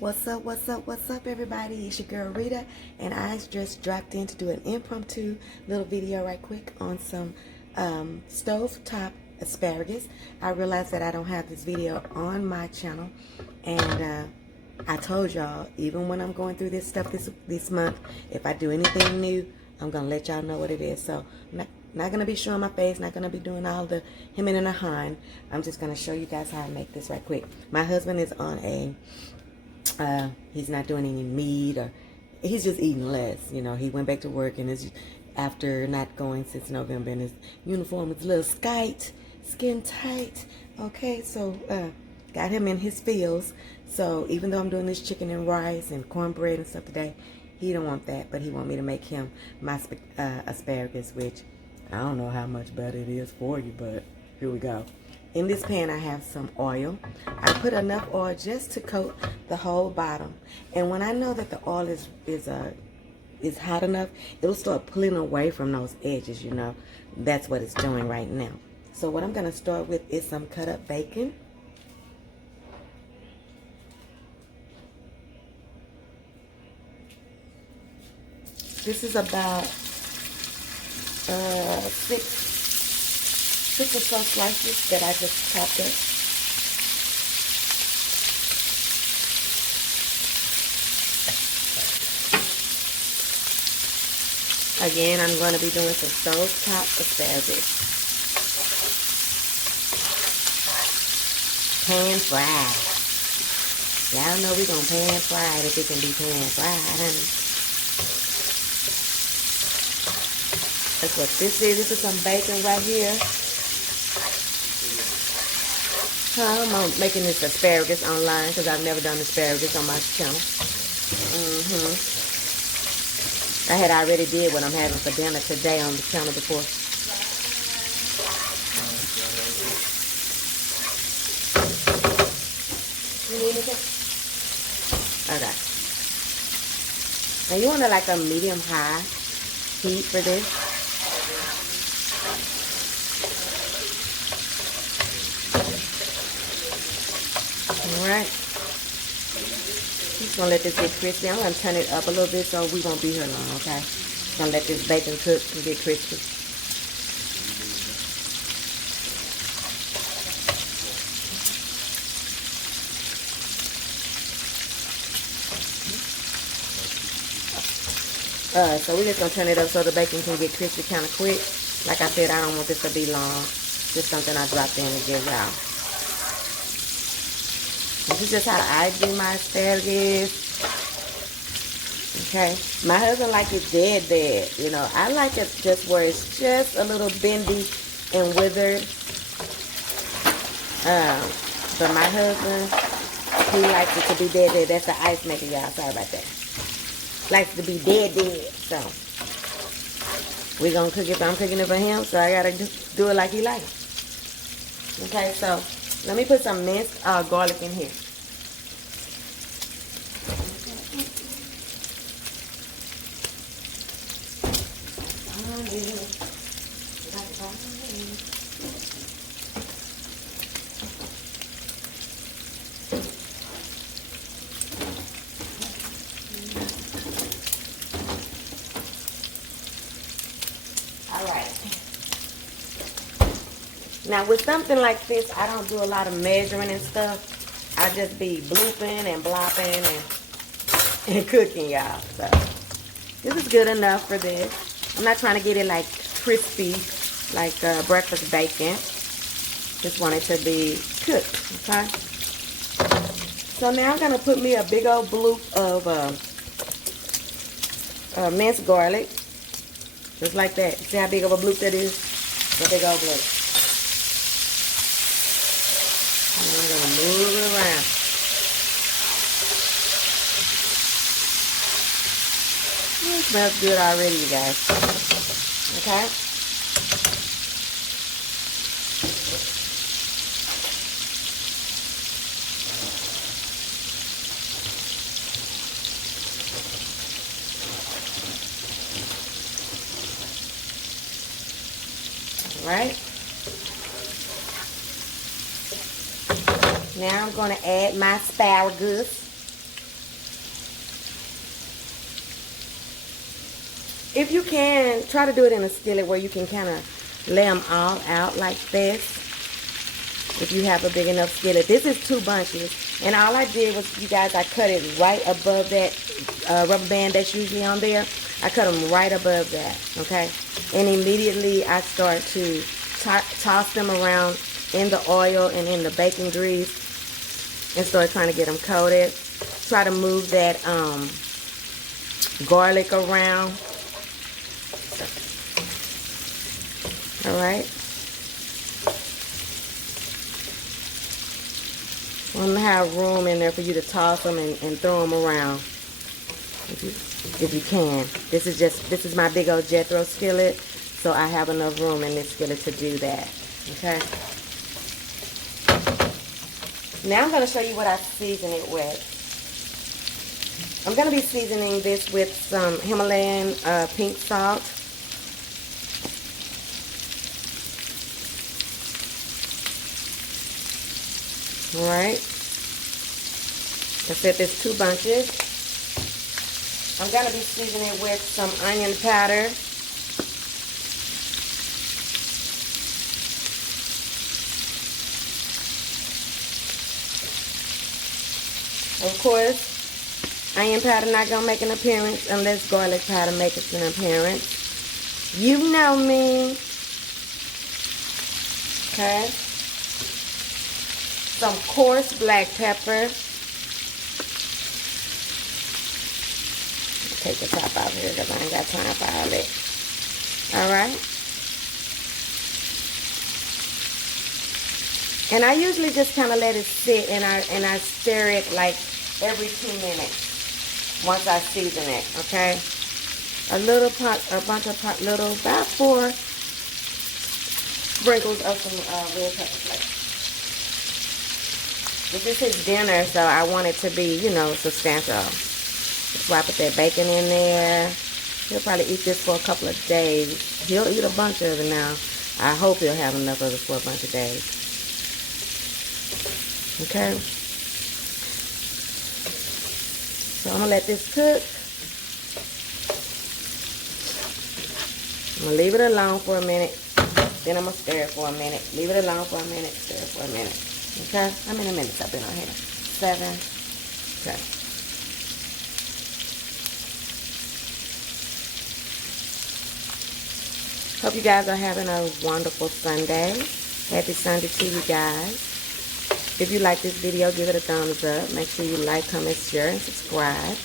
What's up, everybody? It's your girl Rita, and I just dropped in to do an impromptu little video right quick on some stovetop asparagus. I realized that I don't have this video on my channel, and I told y'all, even when I'm going through this stuff this month, if I do anything new, I'm gonna let y'all know what it is. So I'm not gonna be showing my face, not gonna be doing all the hemming and hawing. I'm just gonna show you guys how I make this right quick. My husband is on a he's not doing any meat, or he's just eating less. You know, he went back to work, and is after not going since November, and his uniform is a little skin tight. Okay, so got him in his feels. So even though I'm doing this chicken and rice and cornbread and stuff today, he don't want that, but he want me to make him my asparagus, which I don't know how much better it is for you, but here we go. In this pan, I have some oil. I put enough oil just to coat the whole bottom. And when I know that the oil is hot enough, it'll start pulling away from those edges, you know. That's what it's doing right now. So what I'm gonna start with is some cut up bacon. This is about six or so slices that I just chopped up. Again, I'm going to be doing some stovetop asparagus. Pan fried. Y'all know we're going to pan fry it if it can be pan fried, honey. That's what this is. This is some bacon right here. I'm making this asparagus online because I've never done asparagus on my channel. I had already did what I'm having for dinner today on the channel before. You need anything? Okay. Now you want to like a medium high heat for this. Alright, just gonna let this get crispy. I'm gonna turn it up a little bit so we won't be here long, okay? Gonna let this bacon cook and get crispy. So we're just gonna turn it up so the bacon can get crispy kind of quick. Like I said, I don't want this to be long. Just something I dropped in to give y'all. This is just how I do my asparagus. Okay. My husband likes it dead, you know. I like it just where it's just a little bendy and withered. But my husband, he likes it to be dead. That's the ice maker, y'all. Sorry about that. Likes to be dead. So, we're going to cook it. But I'm cooking it for him, so I got to just do it like he likes. Okay, so let me put some minced garlic in here. All right. Now with something like this, I don't do a lot of measuring and stuff. I just be blooping and blopping and cooking, y'all. So this is good enough for this. I'm not trying to get it like crispy, like breakfast bacon. Just want it to be cooked, okay? So now I'm gonna put me a big old bloop of minced garlic. Just like that. See how big of a bloop that is? A big old bloop. And I'm going to move it around. It smells good already, you guys. Okay? Right? Now I'm going to add my asparagus. If you can, try to do it in a skillet where you can kind of lay them all out like this. If you have a big enough skillet. This is 2 bunches. And all I did was, you guys, I cut it right above that rubber band that's usually on there. I cut them right above that, okay? And immediately I start to toss them around in the oil and in the baking grease and start trying to get them coated. Try to move that garlic around. All right. I want to have room in there for you to toss them and throw them around if you can. This is my big old Jethro skillet, so I have enough room in this skillet to do that. Okay. Now I'm going to show you what I season it with. I'm going to be seasoning this with some Himalayan pink salt. Alright. I said there's 2 bunches. I'm going to be seasoning with some onion powder. Of course, onion powder not going to make an appearance unless garlic powder makes an appearance. You know me. Okay. Some coarse black pepper. Take the top out here because I ain't got time for all that. Alright. And I usually just kind of let it sit and I stir it like every 2 minutes once I season it, okay? About 4 sprinkles of some red pepper flakes. This is his dinner, so I want it to be, you know, substantial. That's why I put that bacon in there. He'll probably eat this for a couple of days. He'll eat a bunch of it now. I hope he'll have enough of it for a bunch of days. Okay. So I'm going to let this cook. I'm going to leave it alone for a minute. Then I'm going to stir it for a minute. Leave it alone for a minute. Stir it for a minute. Okay? How many minutes I've been on here? 7. Okay. Hope you guys are having a wonderful Sunday. Happy Sunday to you guys. If you like this video, give it a thumbs up. Make sure you like, comment, share, and subscribe.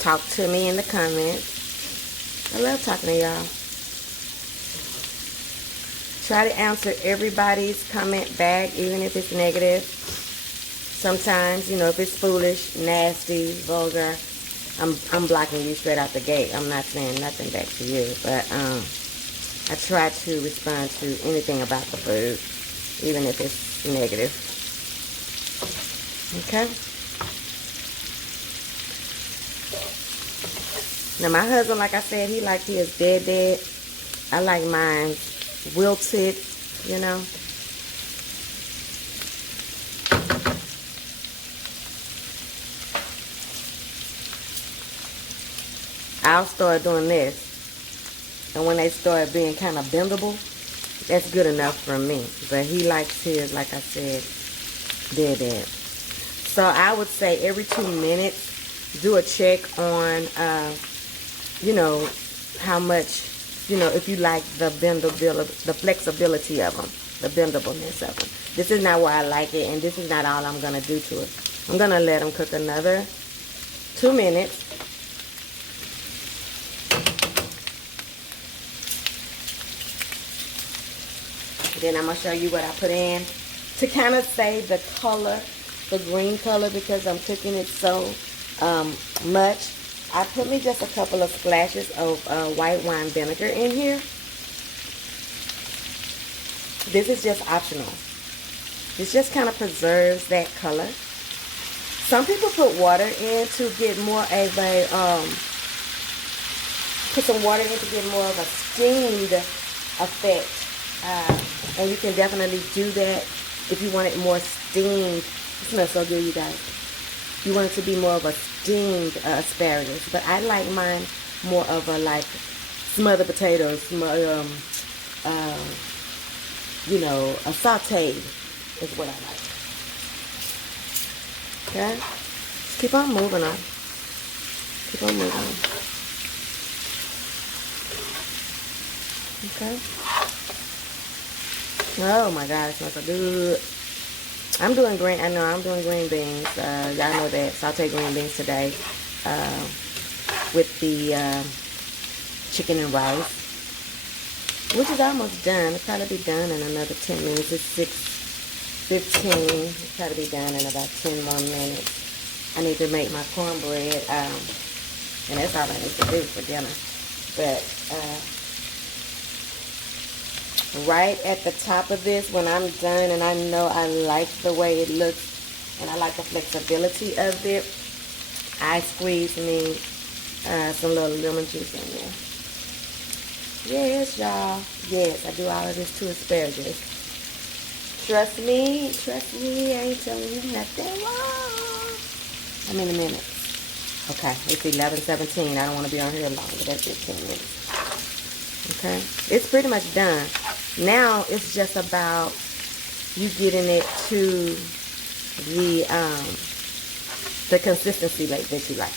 Talk to me in the comments. I love talking to y'all. Try to answer everybody's comment back, even if it's negative. Sometimes, you know, if it's foolish, nasty, vulgar, I'm blocking you straight out the gate. I'm not saying nothing back to you, but I try to respond to anything about the food, even if it's negative. Okay? Now my husband, like I said, he likes his dead. I like mine wilted, you know. I'll start doing this, and when they start being kind of bendable, that's good enough for me. But he likes his, like I said, dead. So I would say every 2 minutes, do a check on, you know, how much, you know, if you like the bendability, the flexibility of them, the bendableness of them. This is not where I like it, and this is not all I'm going to do to it. I'm going to let them cook another 2 minutes. Then I'm going to show you what I put in to kind of save the color, the green color, because I'm cooking it so much. I put me just a couple of splashes of white wine vinegar in here. This is just optional. This just kind of preserves that color. Some people put water in to get more of a, put some water in to get more of a steamed effect. And you can definitely do that if you want it more steamed. It smells so good, you guys. You want it to be more of a steamed asparagus. But I like mine more of a like smothered potatoes, you know, a sauteed is what I like. Okay, just keep on moving on. Keep on moving. Okay. Oh my God, it smells so good. I know I'm doing green beans. Y'all know that. Sauteed green beans today with the chicken and rice, which is almost done. It'll probably be done in another 10 minutes. It's 6:15. It'll probably be done in about 10 more minutes. I need to make my cornbread, and that's all I need to do for dinner. But right at the top of this, when I'm done and I know I like the way it looks and I like the flexibility of it, I squeeze me some little lemon juice in there. Yes, y'all. Yes, I do all of this to asparagus. Trust me, I ain't telling you nothing wrong. How many minutes? Okay, it's 11:17. I don't want to be on here long, but that's 15 minutes. Okay, it's pretty much done. Now it's just about you getting it to the consistency that you like.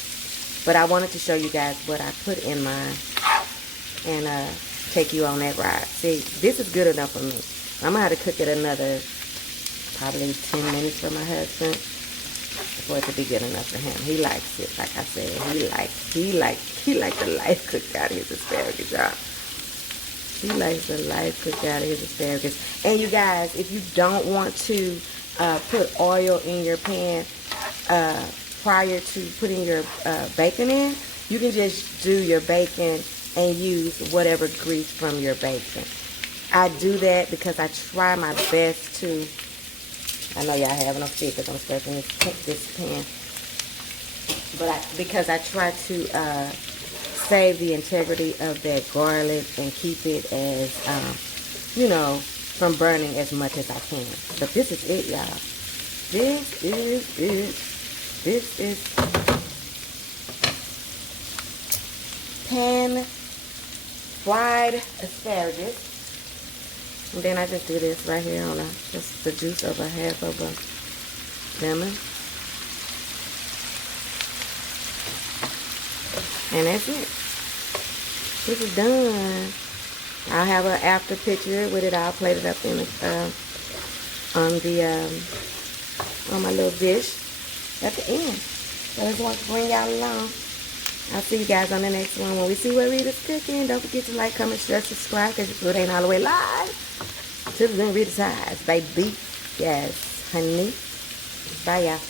But I wanted to show you guys what I put in mine and take you on that ride. See, this is good enough for me. I'm gonna have to cook it another probably 10 minutes for my husband for it to be good enough for him. He likes it, like I said. He likes the life cooked out of his asparagus, y'all. He likes the life cooked out of his asparagus. And you guys, if you don't want to put oil in your pan prior to putting your bacon in, you can just do your bacon and use whatever grease from your bacon. I do that because I try my best to, I know y'all having a fit because I'm scraping this pan, but because I try to save the integrity of that garlic and keep it as, you know, from burning as much as I can. But this is it, y'all. This is it. This is pan fried asparagus. And then I just do this right here on just the juice of a half of a lemon. And that's it. This is done. I'll have an after picture with it all plated up in on my little dish at the end. So I just want to bring y'all along. I'll see you guys on the next one when we see what Rita's cooking. Don't forget to like, comment, share, subscribe, because your food ain't all the way live. Till then, RitasEatas, baby. Yes, honey. Bye, y'all.